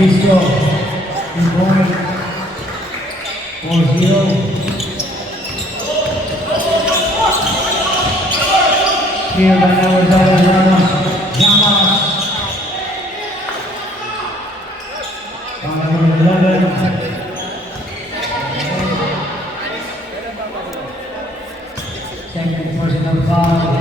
Francisco, in point, 4-0. Here by Ramos. Number 11. Second personal foul.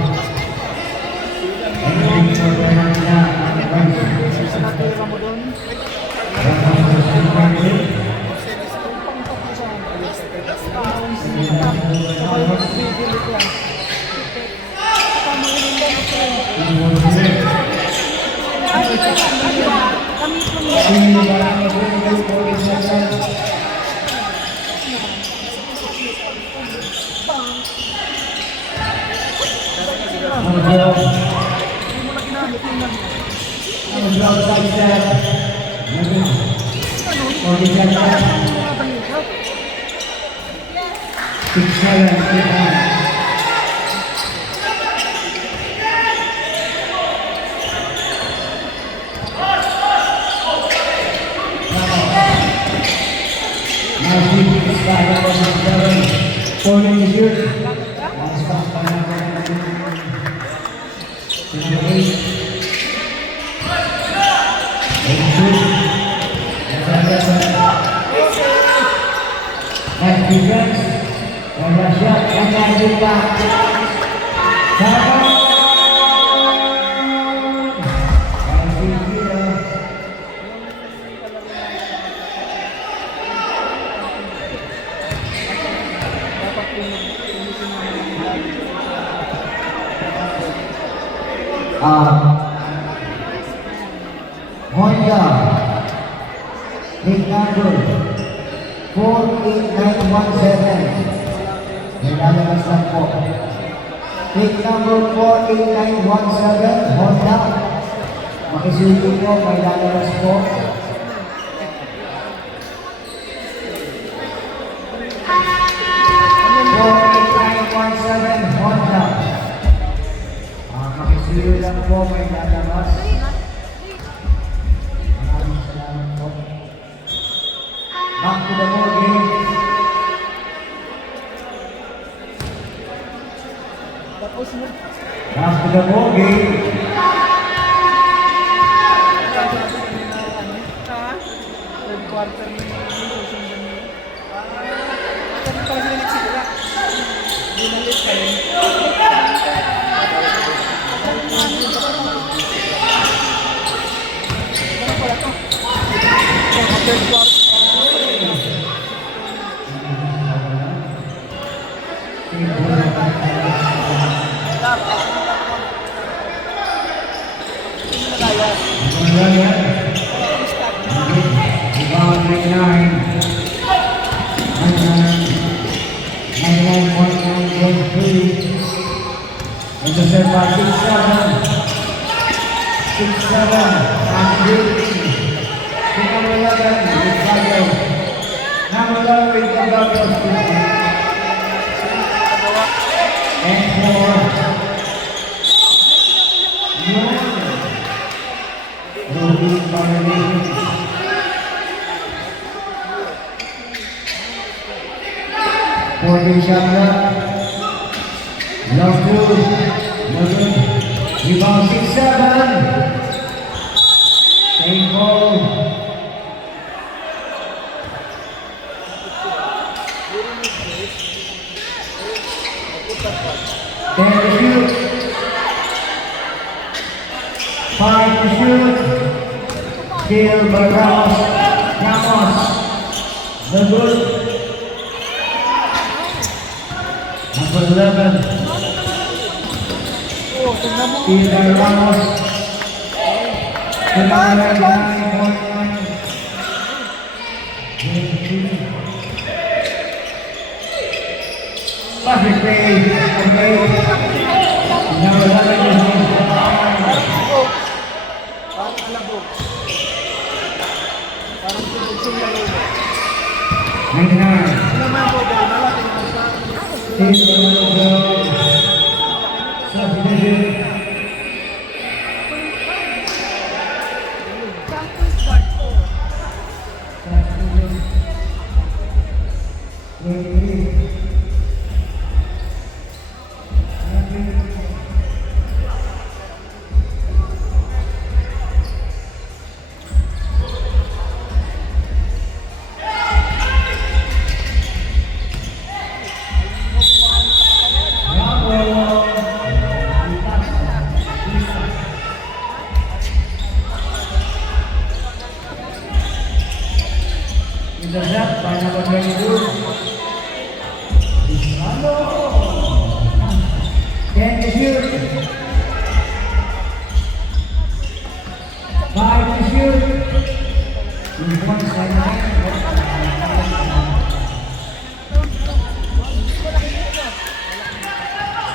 Another shot, and that's it back. Seven. Honda, take number 48917. May lalabas lang po. Take number 48917, Honda. Makisulit po, may lalabas po. Honda. Makisulit lang po, may lalabas. Maraming salamat po. Back to the ball game. Back to the ball game. Third quarter na yung susundan nyo. Kasi pala sila nagsimula. Binalit kayo. Ano pala ito? Third quarter. For the shot, love to, rebound 6-7. Same ball. Ten to shoot. 5 to shoot. Still by Ramos. The good. Number 11. Still by Ramos. Perfect play. Number 11 is Parang alabog. Parang subugsong laro mo. 99. Ano naman po ba? Malaki naman sa Subdivision. In the shot by number 22. Ten to shoot. 5 to shoot. In 1 second.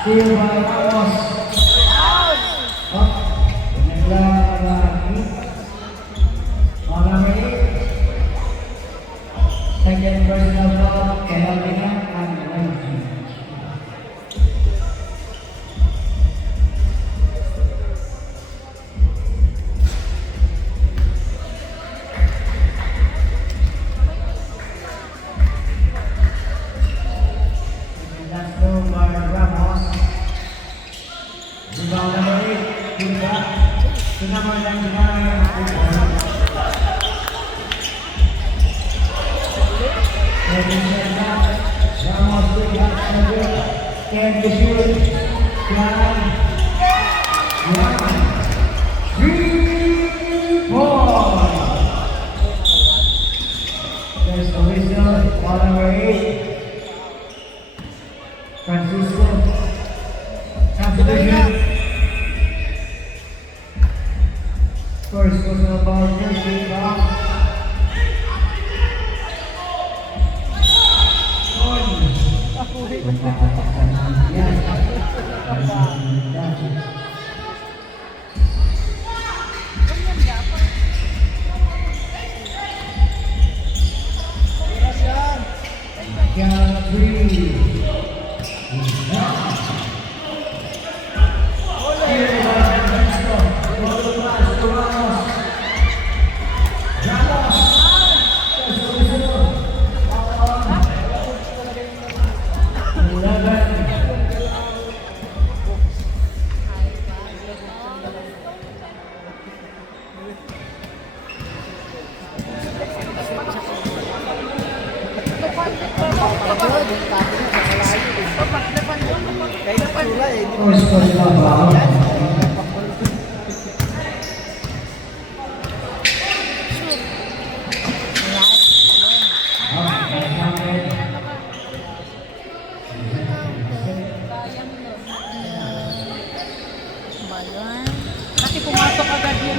Still by Ramos. Up. Naglang lagi. Orang ini. Second personal foul, Carolina and Lindsay. Last goal by Ramos. Rebound number 8, good back to number 99. Ramos. must be can the shoot. One, 3 points. There's the whistle, ball number 8. Francisco. Substitution. First personal ball, first big ball. First personal ball. Kasi pumasok agad yun.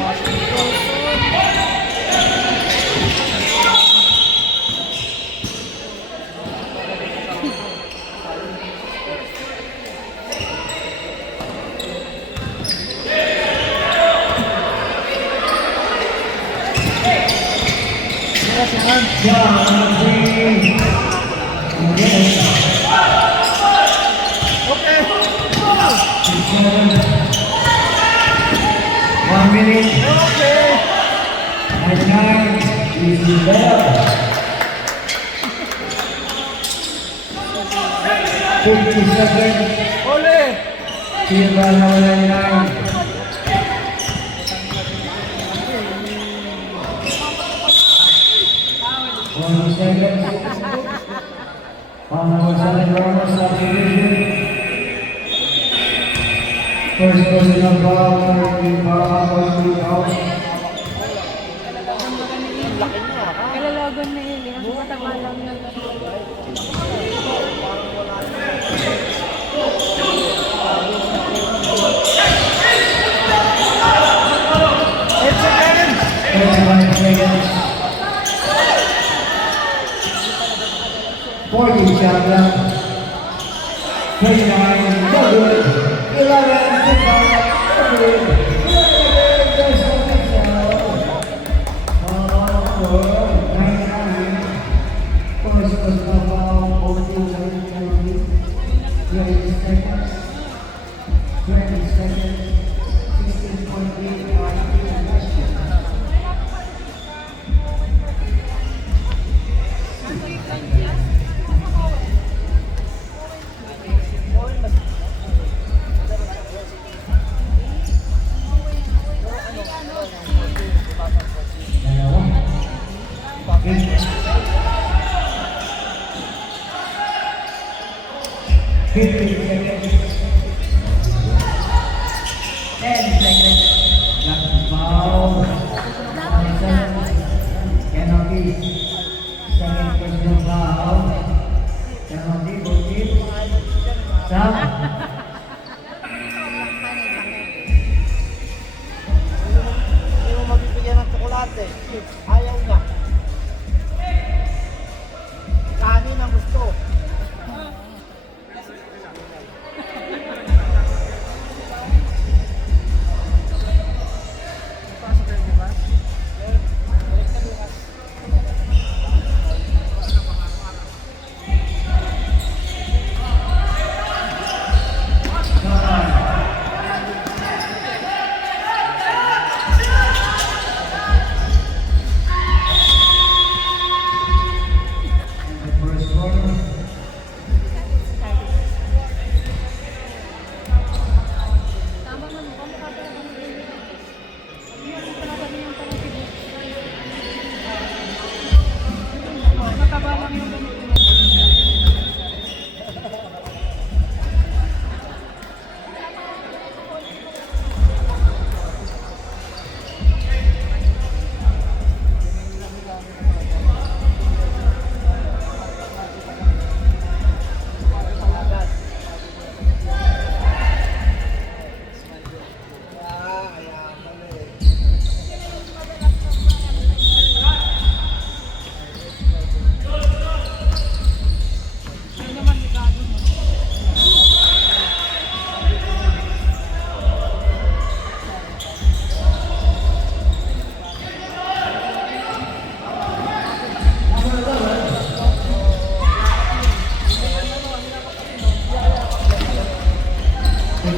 Okay. 1 minute. Okay. And 9 is there. 50 seconds. Ole. Silver number 9. One second. On number 7, Ramos, substitution. First personal ball, Kalalagan na yun. Ang mataba lang na. It's again. 35 seconds. 40 shot left. 29, no good. 11, no good. 11, there's no whistle. For 99. First personal foul, 20 seconds. 20 seconds. 16.8. Hindi mo mabibigyan ng tsokolate. Ayaw na. Kanin ang gusto. Drop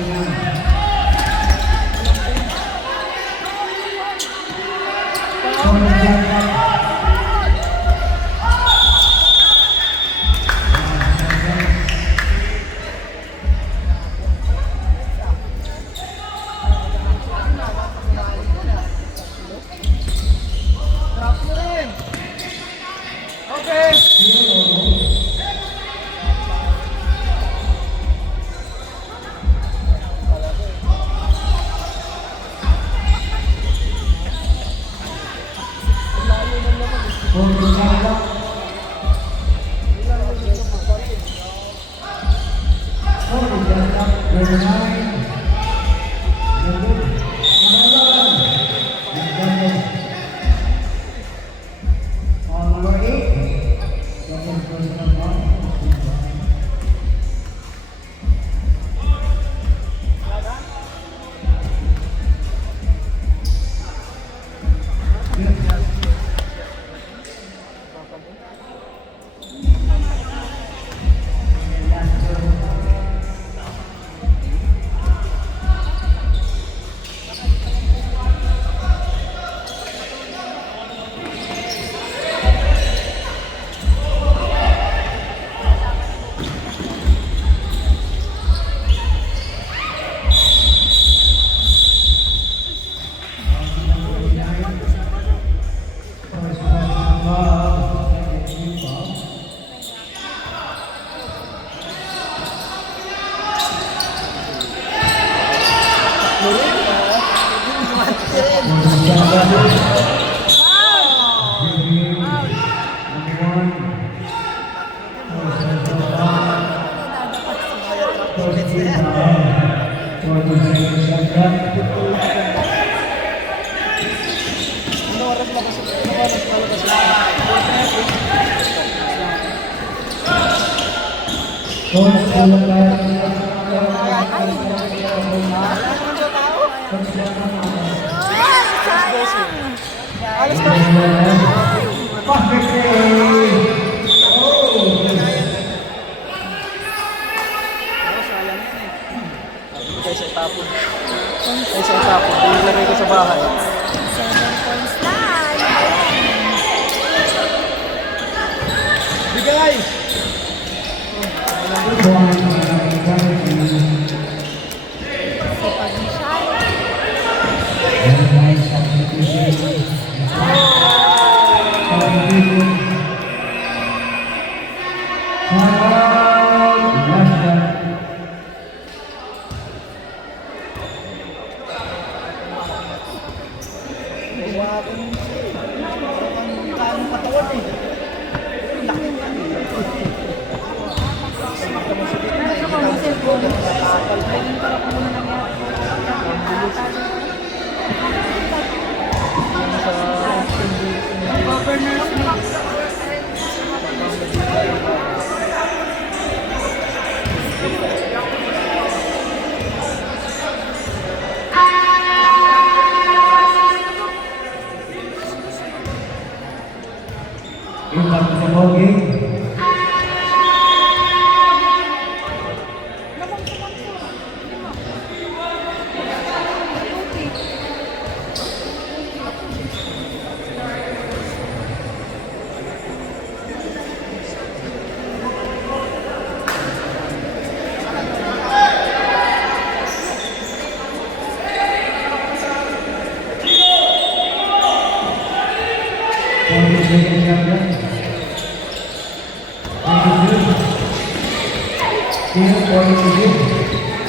mo rin. Okay. Alas na. Sayang yan eh. Sabi sa itapon. Ay sa itapon. Ilagay ko sa bahay. 7 points na. Bigay! Governors Meet. Impact sa bogey.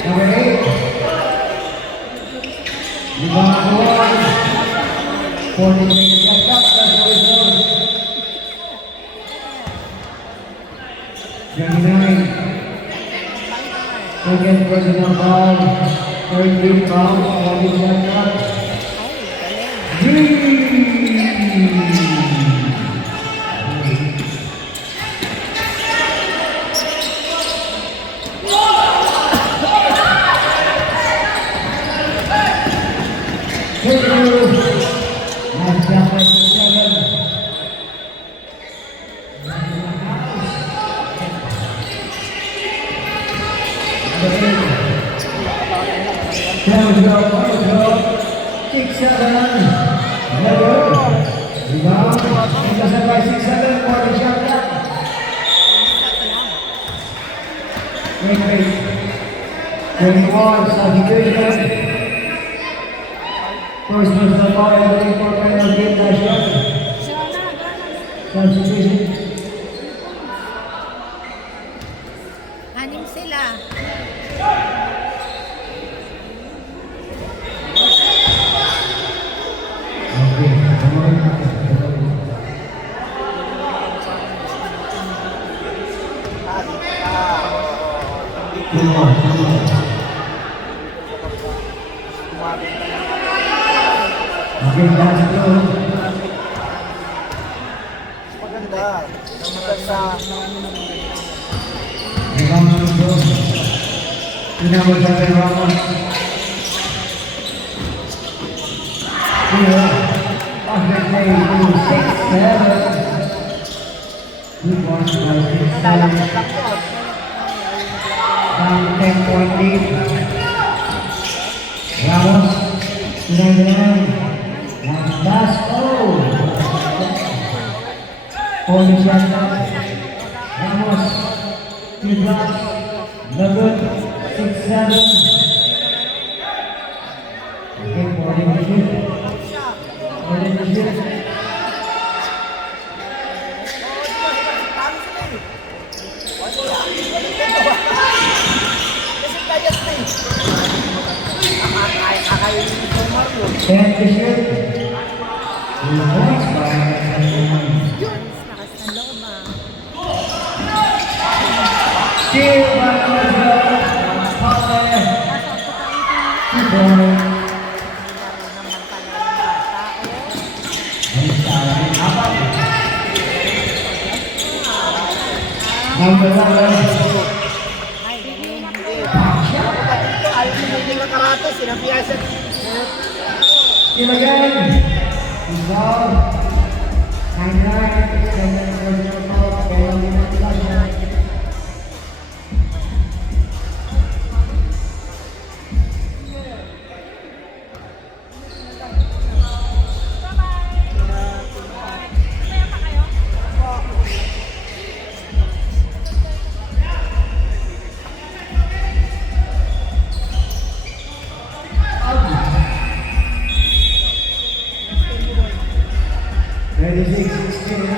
Number 8. Libangan 40 that's the result. 29. Second personal foul. Third free foul. Rebound. Intercepted by 6-7 for the shot clock. Wait. 21 substitution. First personal foul and for penalty last shot. Substitution. Anim sila. Okay, that's good. Maganda. Sa Rebound to go. Number 7 Ramos. Here, after play to 6-7. Good watch by 6-7. Down 10-point lead. Ramos, 99. That's all. For the shot clock. Ramos, 2 blocks. Lagut, 6-7. Okay, for the shoot. For the shoot. And the shoot. The points by Lakas ng loob ah. Steve Barbosa. Pale. Nasa ako pa ito. 2 points. Number 1. Ay, galing. ayaw na hindi lang karate, sinapiyasan. Still again. Resolve. 99. Ready, 6-16.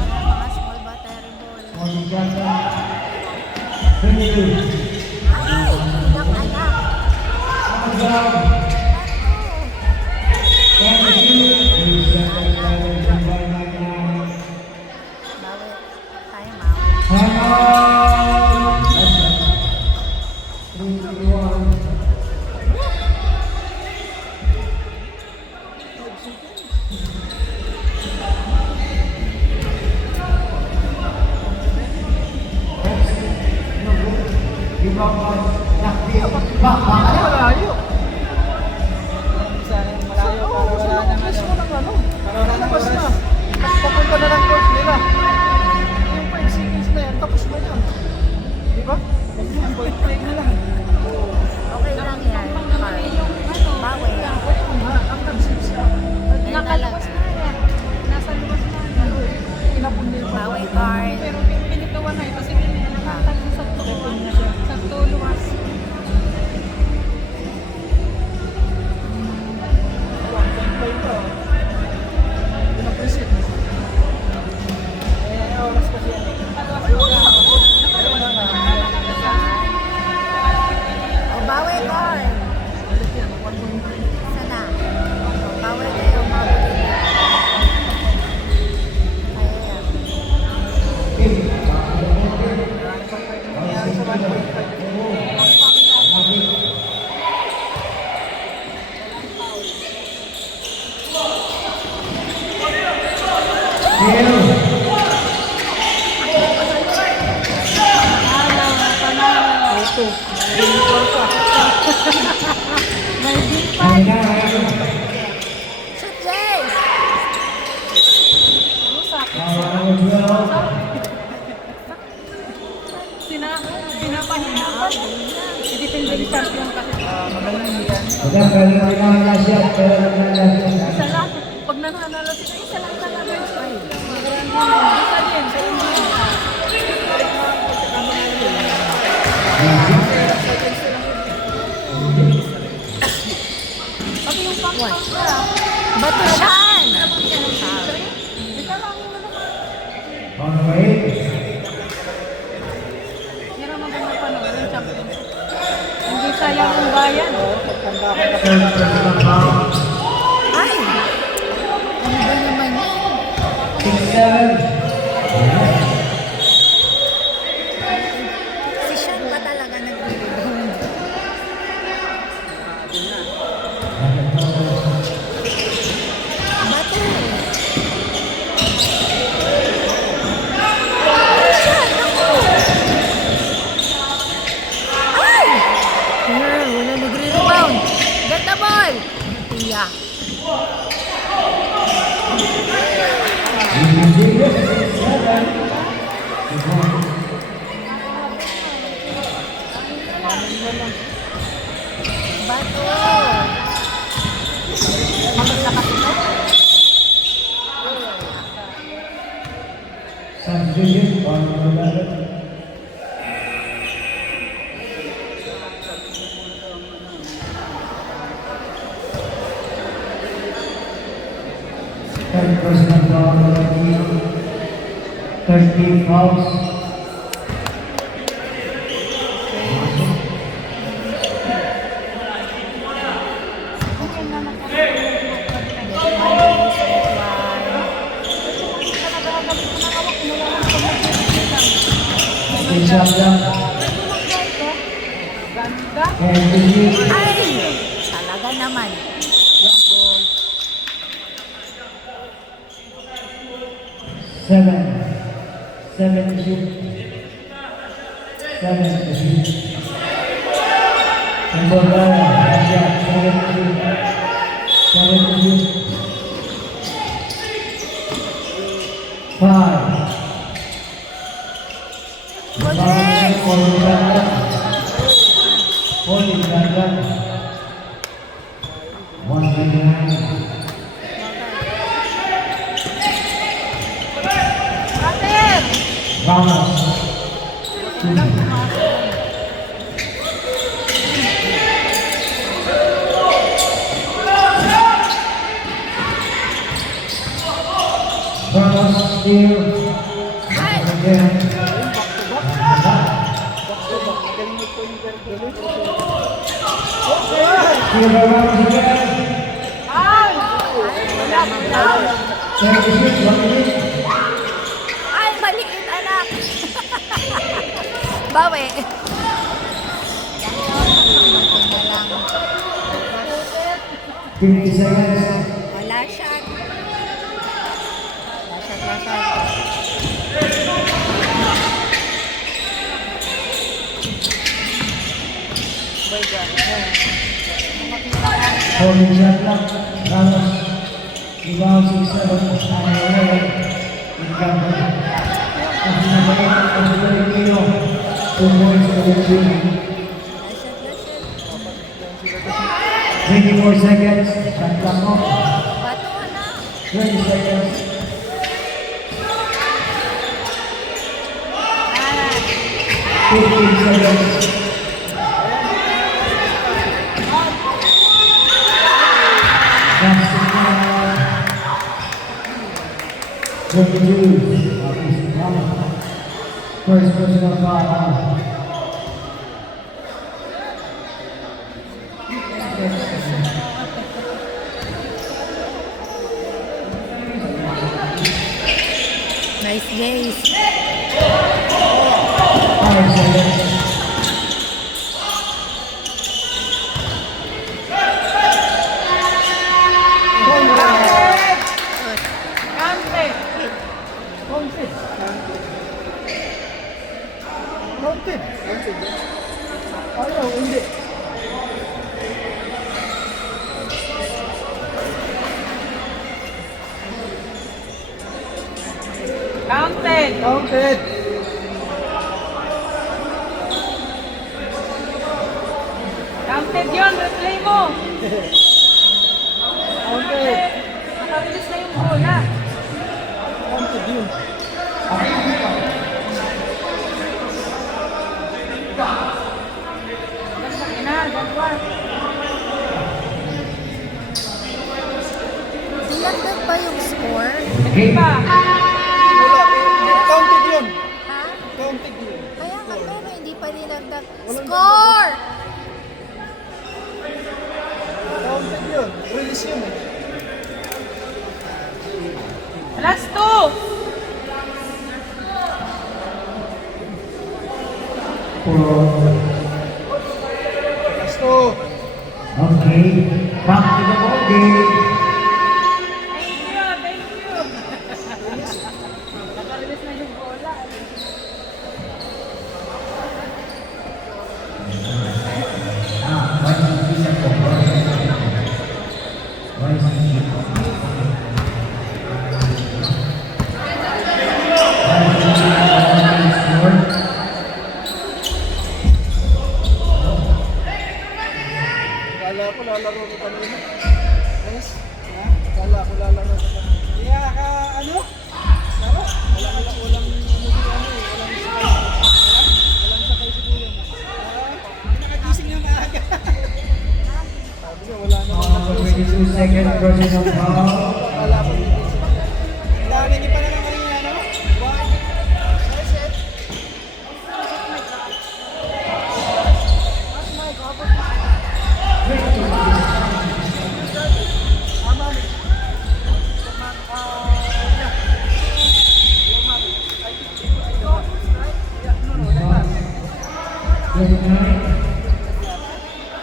Mga small battery ball. Ay, anak. Bawi. Time out. Malayo. Sana yung malayo para wala nang ano. Para wala nang oras. Papunta na lang court nila. Yung 5 seconds na yan, tapos na yan. Di ba? Point break na lang. Okay lang yan. Bawi. Ang nag-six ka. Nakalabas na yan. Nasa luwas na yan. Inapon nila. Bawi card. Pero pinituwan na eh. Kasi nakakatag sa tuwa. Sa luwas. O, bawi card. Sana. Bawi kayo. Bawi kayo. Hill. to. Uniform pa. May gift Ay na, ay na. Shoot, Jay! Ano sa akin? Number 12. Pinapahirapan. Defending champion kasi. Magaling yan. Udah kali kita nasihat, pero nasihat. Isa lang. Pag nananalo sila, isa lang talaga. Isa din sa inyo. Pati yung pang-pang ka. Bato siyan! Isa lang yung naman. Number 8. Meron magandang panahon yung champion. Hindi sayang ang bayan. Pagtanda ko na. Third personal foul. Ay! Ano ba naman yan? 6-7. Si Sean pa talaga nag-rebound. Bato! Sean, ako! Ay! Wala nagre-rebound. Get the ball! Tiya. Bato! Substitution, number 11. Third personal foul, number 13 fouls. Stay shot lang. Ganda. And release. Ay! Talaga naman. Seven. Seven to shoot. Seven to shoot. Number 11, Russia, 7 to shoot. 7 to shoot. 5. Galing! 199. Brother! Vamos. Vamos, steal. Again. Magaling mo po yung galing. Steal by Ramos again. Ay! Ten to shoot, 1 minute. Ay, maliit anak! Bawi! Ito na lang. 50 seconds. Wala siya. Lasat. Holding shot lang. Ramos. Rebound 6-7. Ang 11. Income. Kasi naman ang Pilipino. 2 points to the team. 24 seconds. Shot clock off. Bato na. 20 seconds. 15 seconds. That's the final. 22. First personal foul. Nice days. 5 seconds. Kante! Counted. Counted. Counted. Counted yun. Replay mo. Counted. Nakabilis na yung bola. Counted yun. Dalawa na. Dalawa. Sinagdag ba yung score? Hindi pa. Wala. Counted yun. Ha? Counted yun. Kaya nga, pero hindi pa dinagdag. Walang Score! Counted yun. Release yun eh. Last two. Last two. Okay, back to the ball game. Thank you. Thank you. Nakabilis na yung bola. Vice President po. Vice President. Kala ko lalaro ko kanina. Guys, ha? Kala ko lalaro ko kanina. Kaya ka, ano? Laro? Walang sakay. Walang sakay si Kuya mo. Nakagising na maaga. Sabi niya, wala na. 22 seconds, personal foul. Kala ko gigising. Dami niyo pa naman kanina, no? One. Set.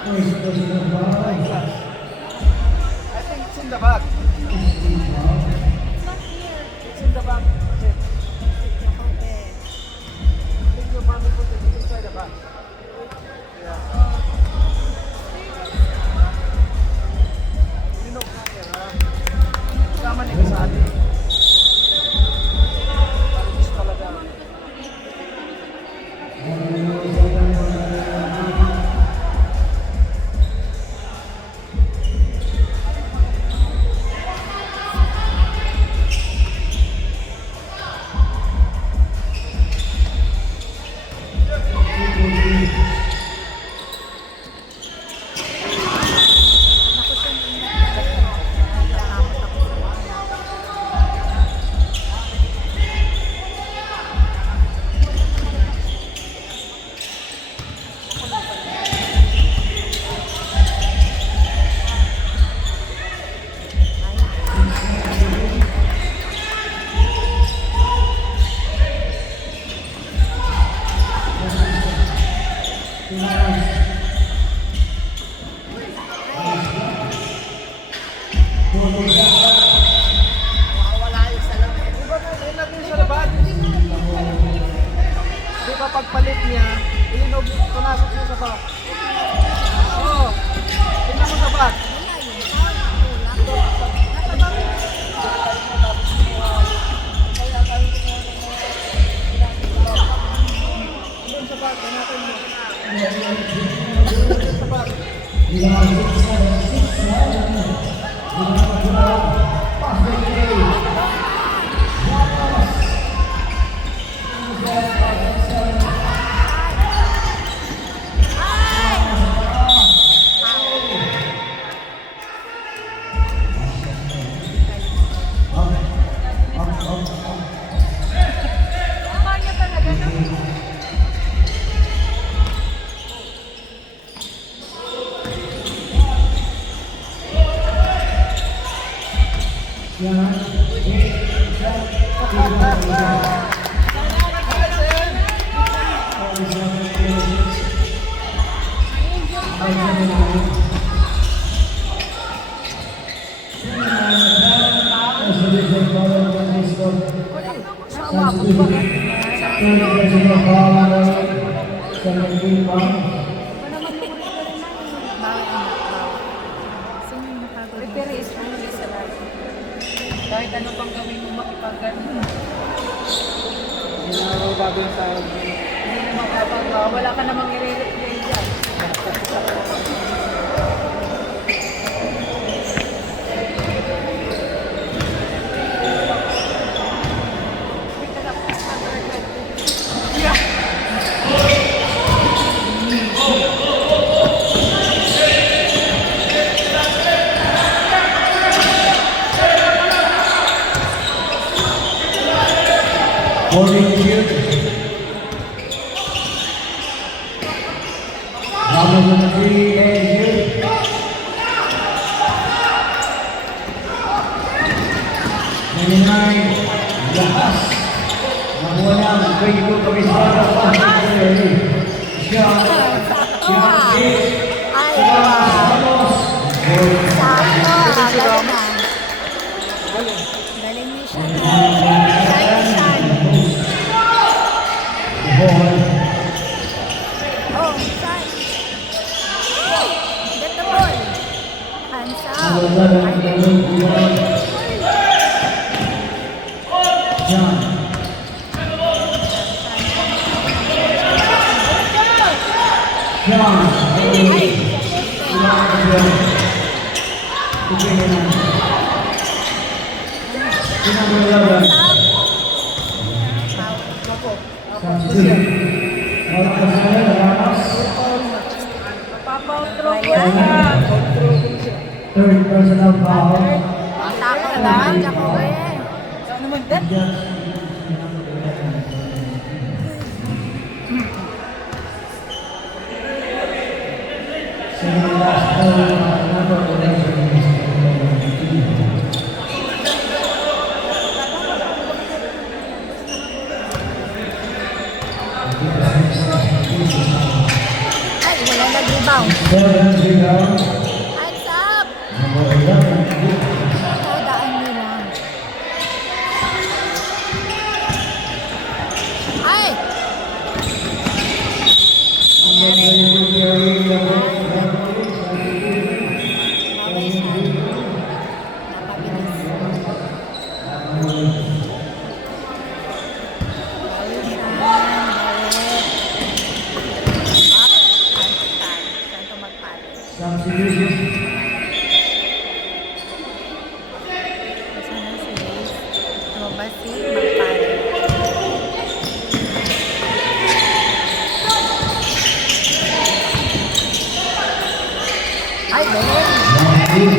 First personal foul. I think it's in the back. It's in the back. Okay. I think your mommy put it inside the back. Yeah. Linok natin, ha? Kasama nila sa atin. Paris talaga. Di ba pagpalit niya, inog, tunasok niya sa bag. Oo. Tingnan mo sa bag. Doon sa bag, hanapin mo. Doon sa bag. Tama niya talaga, no? Sino yung nakagawa? Referee is only sa live. Kahit ano pang gawin mo makipag-ganun. Hindi na ako bago yung tawag. Hindi mo makapag- wala ka namang i-replay dyan. Morning field. Number 3 and here. Nine, Lakas. Nakuha niya ang 22 kabisada pa. Siya. Ay, wow. Sakto. Galing na. Galing ni siya. Shan. Oh, Shan. Get the ball. Hands up. John. John. Papautro ko Ayan. na. Third personal foul. Tako lang. Jako eh. Ano naman din? Second last foul, number 11. Ay, wala nag-rebound. Seven rebound. Hands up. Number 11. Daan nila. Ay! Number 22 carrying the ball. Babay siya. Napabilis. Babay siya. Saan to magpalo? Substitution. Sana si Liz. Lumabas si magpalo. Ay, galing.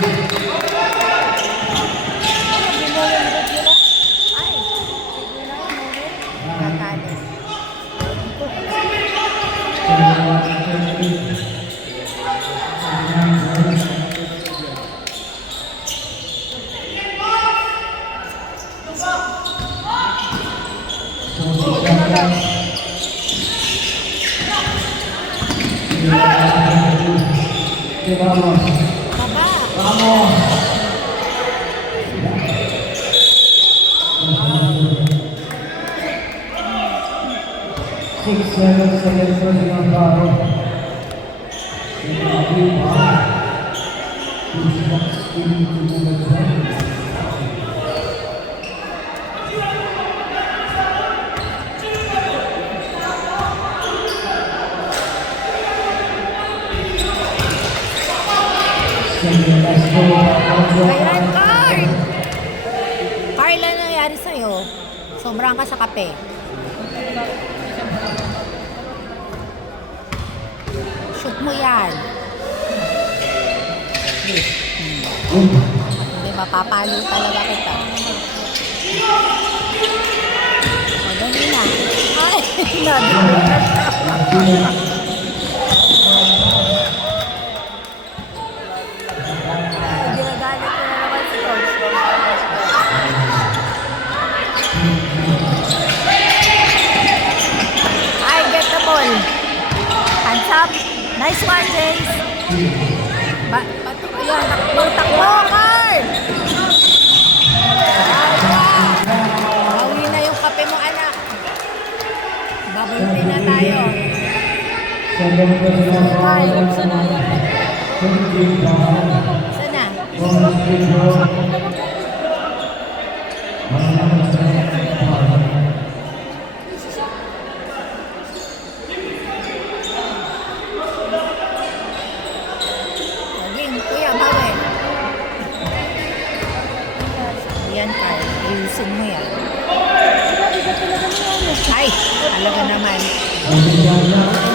Ay, nakali. Vamos. Baba. Vamos. 6-7 second personal foul. Two shots into number 10. Second last foul. Ayan, Carl! Carl, ano nangyari sa'yo? Sobrang ka sa kape. Shoot mo yan. Hindi, mapapalo talaga kita. O, dali na. Ay, nabi. Ginagalit ko na naman si Coach. Ay, get the ball. Hands up. Nice one, James. Yan, takbo, Carl! Bawi na yung kape mo, anak. Babunti na tayo. Second personal Carl, foul. sana? Game, kuya, bawi. Yan, Carl. Ayusin mo yan. Ay, talaga naman. Buti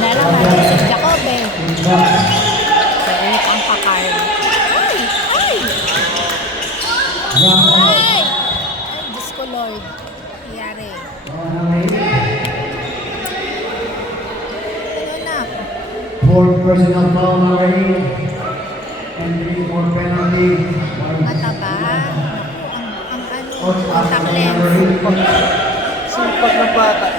na lang, si Jacob eh. Sarili kang pa, Carl. Ay! Ay! Ay! Ay, Diyos ko, Lord. Nangyari. Ano na? Fourth personal foul number 8 and 3 for penalty. Mataba. Ang ano, Coach contact action number lens. 8. Sipag ng bata.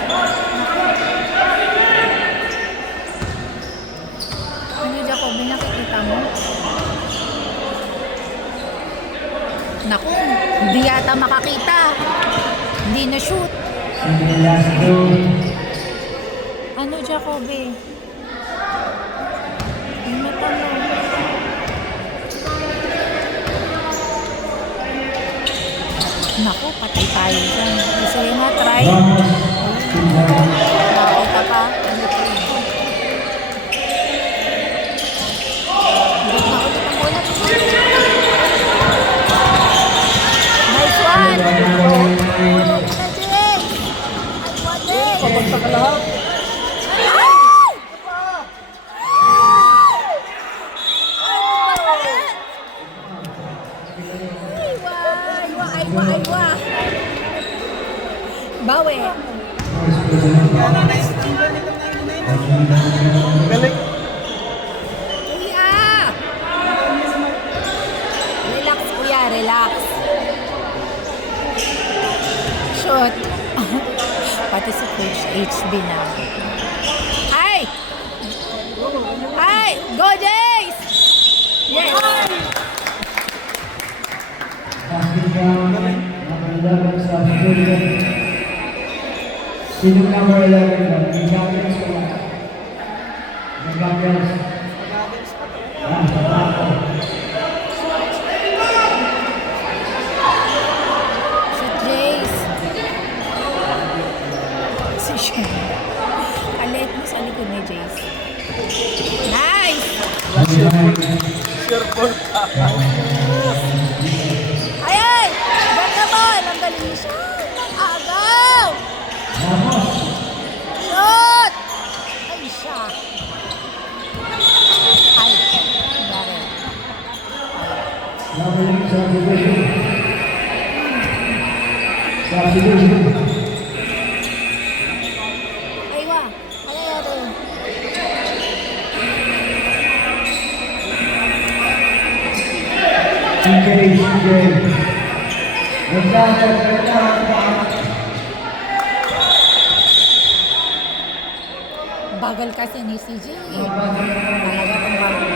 Ano, Jacob, may nakikita mo? Naku, hindi yata makakita. Hindi na shoot. And the last two. Ano, Jacob eh? Yung mata mo. Naku, patay tayo dyan. Gusto yung nga, try. Nakita pa. Ano pa yun? Hindi na ulit ang bola. Nice one! Ulit na, Jay! Ay, wala! Pabagsak ka lahat. Bawi. Galing. Kuya! Relax, kuya. Relax. Shoot. Pati si Coach HB na. Ay! Ay! Go, Jays! Yes! Passing down, number 11, substitution. Sino number 11 ba? Yung Gambles ko lang. Yung Gambles. Ah, sa bako. Si Jace. Si Shen. Kalit mo sa likod ni Jace. Nice! Sure ball ka. Ay, ay! Ganda mo! Ang galing ni Sean! Ang agaw! Shoot! Ay, siya. Ay, nangyari. Number 8, substitution. Substitution. Ay, wa. Ano nangyari? CJ. Nagkakaroon. Bagal kasi ni CJ. Talaga kung bagal.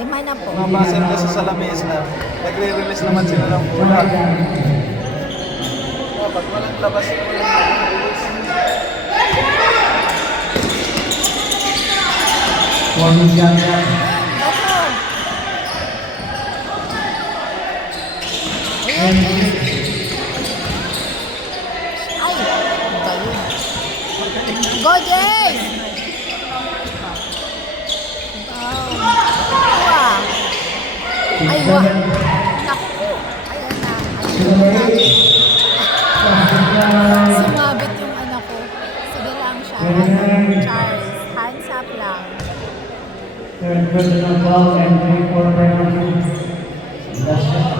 5 na po. Mabasan kasi sa lamesa. Nagre-release naman sila ng bola. Pag walang labas, walang release. Warning Gambles. Bato! And Ay! Galing. Go, Jay! Wow! Wow! Ay, wa! Naku! Ayan na. number 8. Sumabit yung anak ko. Sige lang siya. Charles, hands up lang. Third personal foul and 3 for penalty. Last shot.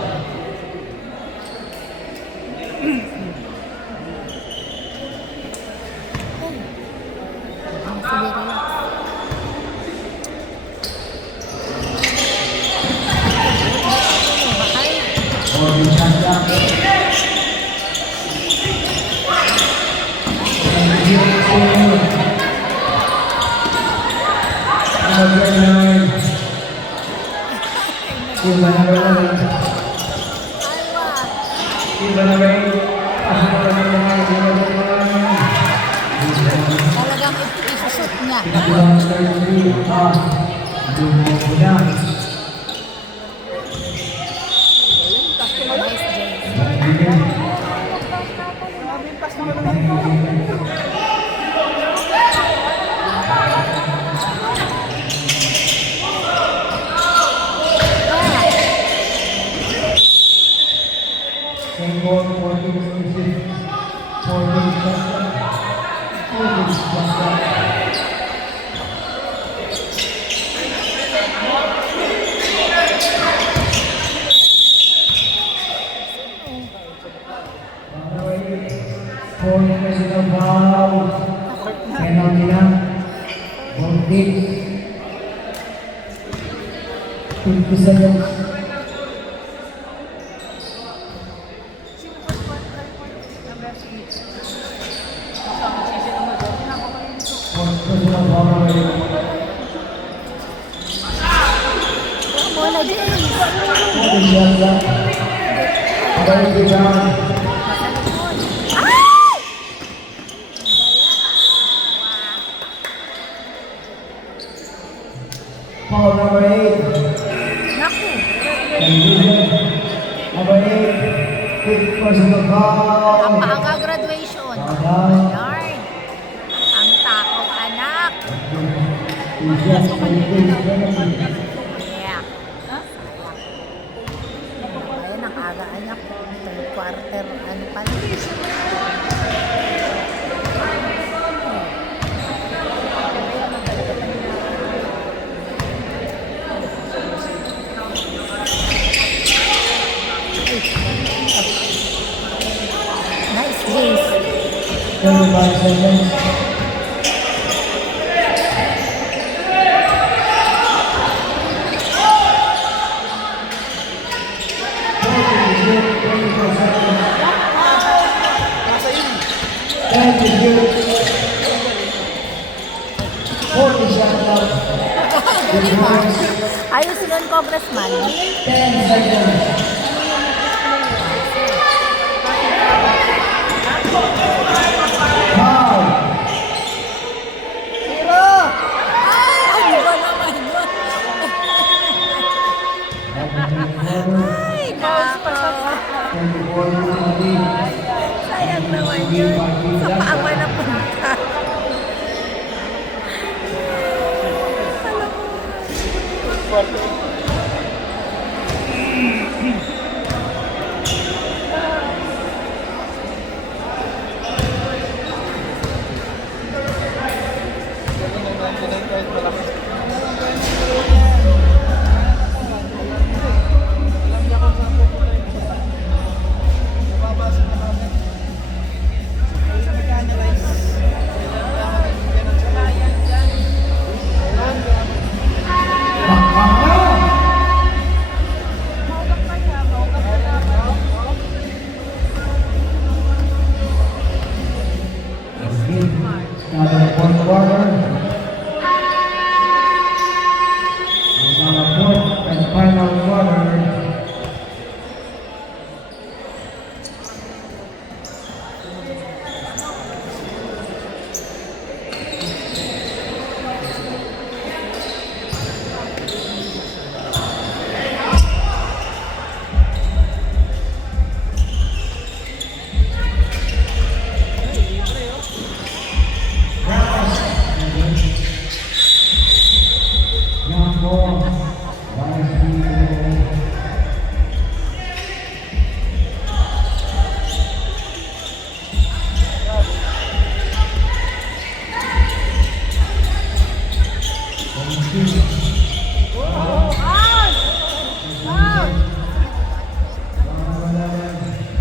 Sige, relax. Warning shot clock. Number 9. Iba number 11. Aywa! Iba number 8. Talagang isusot niya. Maraming pass na naman. Same goal, 14-6. 14-6. Four personal fouls. Penalty na. 50 seconds. Four personal foul. Bola din. 40 shots left. Very good round. Foul number 8. Naku. Number 8. Fifth personal foul. Napaka graduation. Foul. Yarn. Ang takaw anak. Just 26 penalty. Yeah. Ayun, ang aga anak. Third quarter, ano pa. Nice games. 25 seconds. Nasa yun. 40 shots left. Good points. Ayos yun, Congressman. 10 seconds. Foul. Ay, iba naman yun. Ay, nako. 24-20. Sayang naman yun. Sa paawa na punta. Now the fourth quarter. Now the fourth and final quarter. Young ball.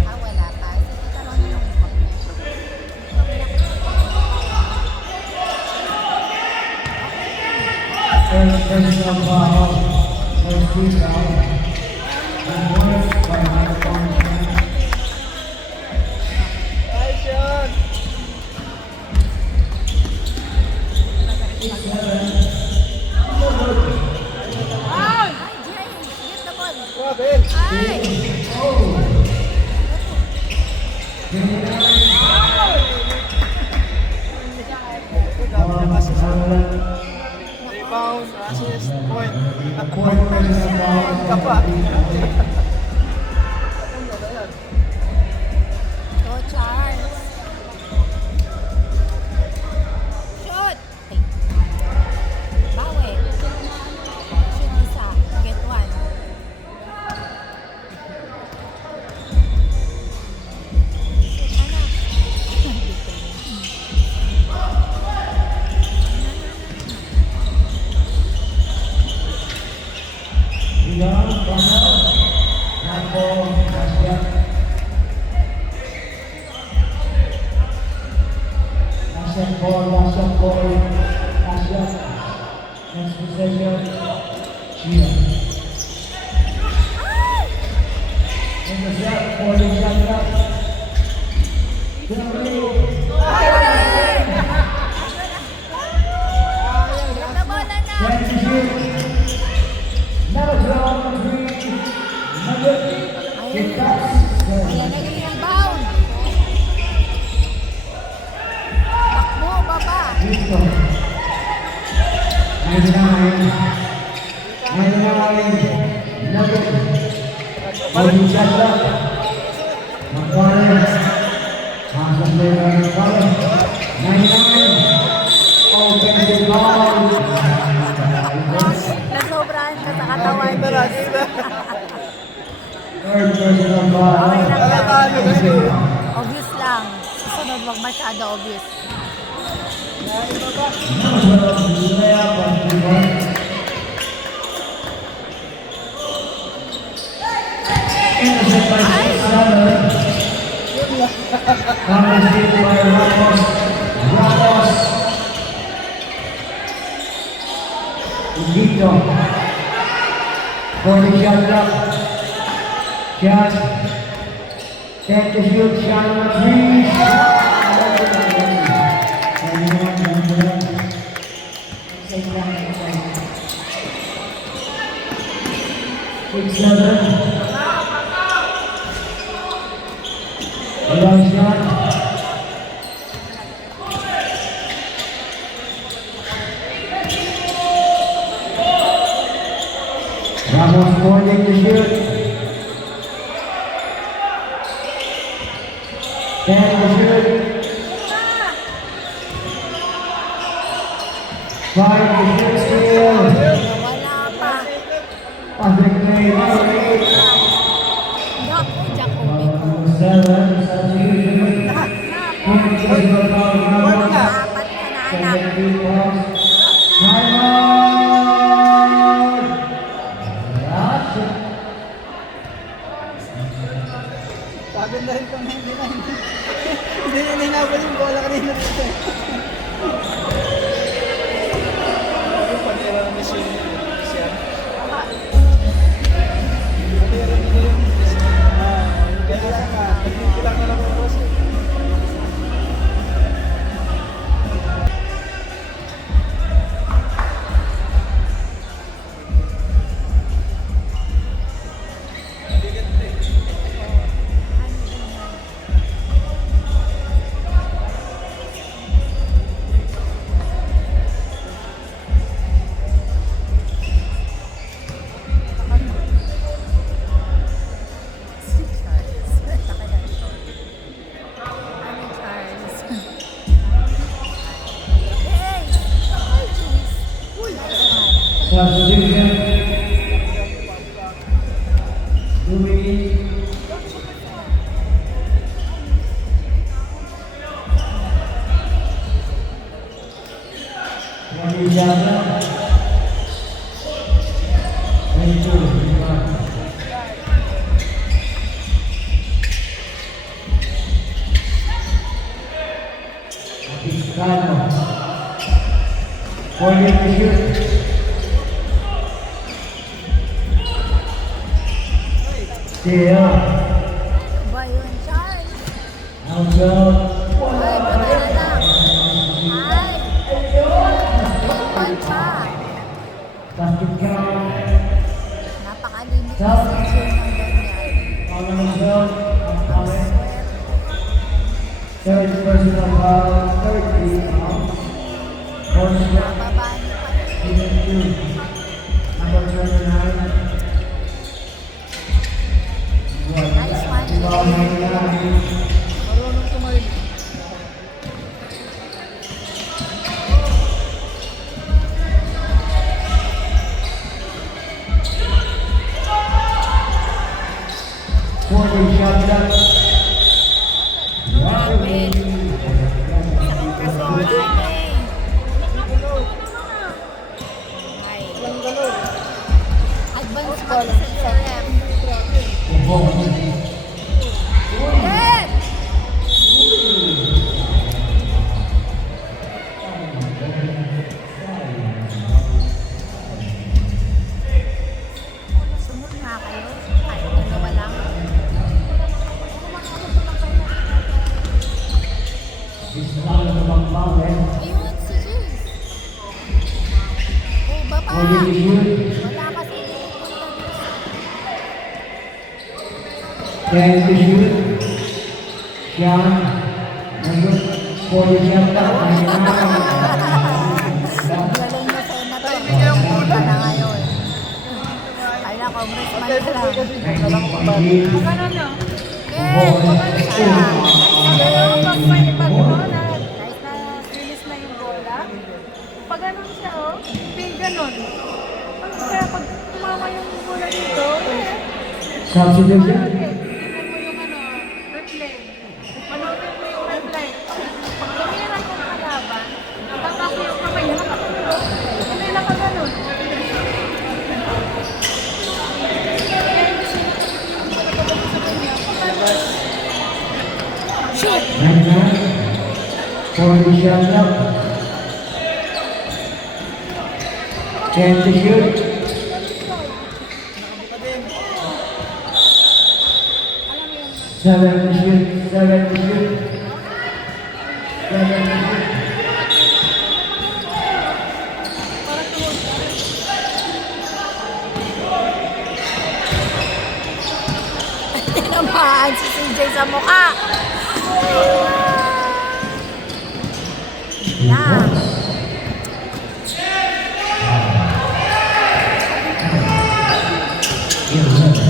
Ah, wala pa. Sige, karoon yung First personal foul. First free foul. And one by Michael. Nice yun. Ay, Jay, get the ball. Grabe. Ay! Rebound, assist, point. Fourth personal foul. Kapa. Here. And the shot for the shot clock. Nabola na. Ayan, naging ang bound. Takbo, baba. Nasobrahan ka sa katawan. Third personal foul. Okay lang yan. Talo kasi. Obvious lang. Susunod, wag masyado obvious. Intercept by Sander. Received by Ramos. Ramos. Dito. For the shot clock. Shot. 10 to shoot. Shot number 3. Six, seven. One shot. Ramos pointing to shoot. 10 to shoot. 5 to shoot still. Wala pa. Patrick May. Naku, Jacoby ko. 7 substitution. Personal foul Ramos. Apat ka na, anak. 7 points. Timeout. That's it. Sabi na rin kami, hindi na hinabol yung bola kanina dito. Yung panira ng machine siya. Panira nila yung gano'n lang ka. Nagkikilang na lang ang boss. Substitution. Louis. Wanijana. 22. Piscano. 40 to shoot. Still. Ba yun, Charles? Outfield. Ay, buti na lang. Ay. One pa. Basket count. Napakalimit na sa gym ng ganyan. Foul number 12. Ang swerte. Third personal foul. 30 out. Fourth shot. Bababa niyo pa rin. Season 2. Number 29. Nice one. Foul 99. Marunong kumain. Shot clock. Win. Sakit kasi wala na eh. Ay. Advance mag-isa sa rep. Dead! Holding the shoot. Wala kasi pupunta dito. 10 to shoot. Sian. Nandun. 40 shot lang. Ay, Galing na senator. Wala na ngayon. Ay na, congressman Okay, na lang. kasi wala ko pa. Ganun no? Yes, kumano siya. Pag may pag mo na, kahit na release na yung bola, pag ganun siya oh, ping ganun. Kaya pag tumama yung bola dito, Substitution. tingnan mo yung ano, replay. Manoodin mo yung replay. Pag tumira yung kalaban, tatako yung kamay niya, nakatulog. Ano yung nakaganon? Shoot! 40 shot lang. 10 to shoot. 7 to shoot. 7 to shoot. 7 to shoot. Tinamaan si CJ sa mukha. Na. Yun, dali.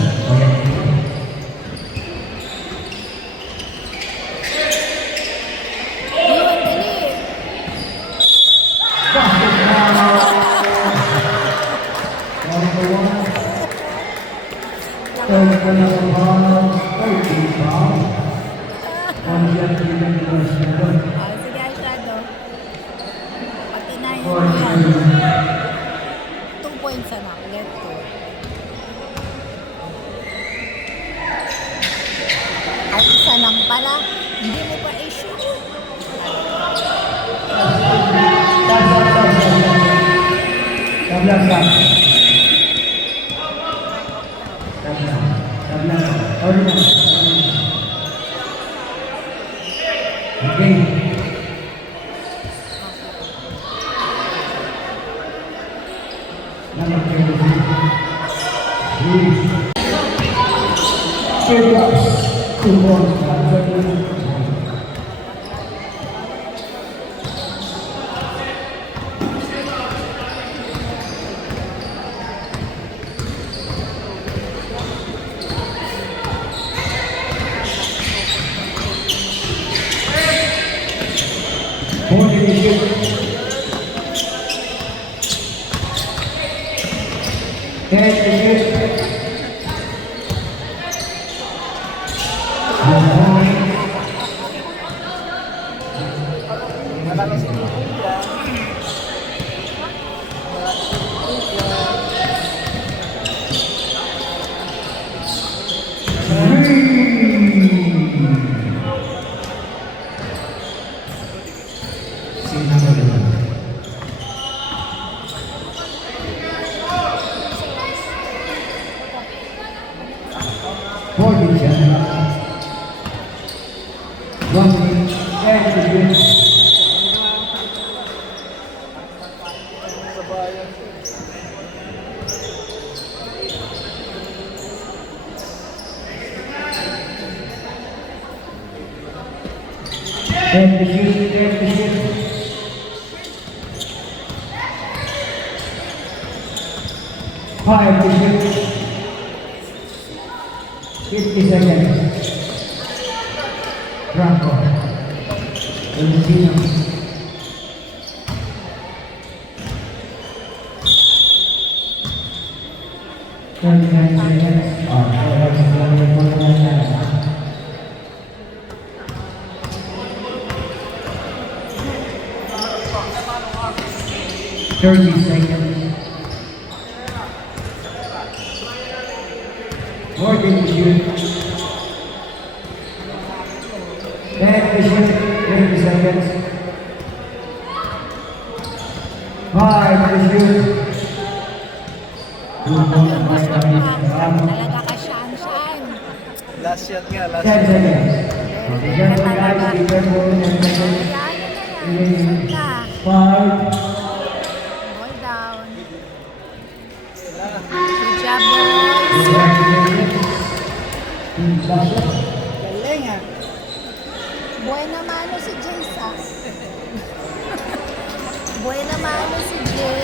Ah, sige, Alfredo. Patinayan mo yan. 2 points na. Let go. Ay, isa lang pala. Hindi mo pa i-shoot. Okay. Number 23. Two blocks. 2 points. Holding the shoot. 10 to shoot. Wala kasi kuya. Holding shot. 1 minute. 10 to shoot. Sa bayan. Ten to shoot. 10 to shoot. 5 to shoot. 50 seconds. Franco. Valentino. Thirty-nine seconds. Thirty seconds. Holding the shoot. 10 to shoot. 20 seconds. 5 to shoot. 2 points. Talaga ka siyang-siyang. Last shot nga, last 10 shot. seconds. Be careful guys, be careful. 10 seconds. Yan na. 5, Ball down. Last shot. Galing ah. Buhay na mano si Jace ah. Buhay na mano si Jace.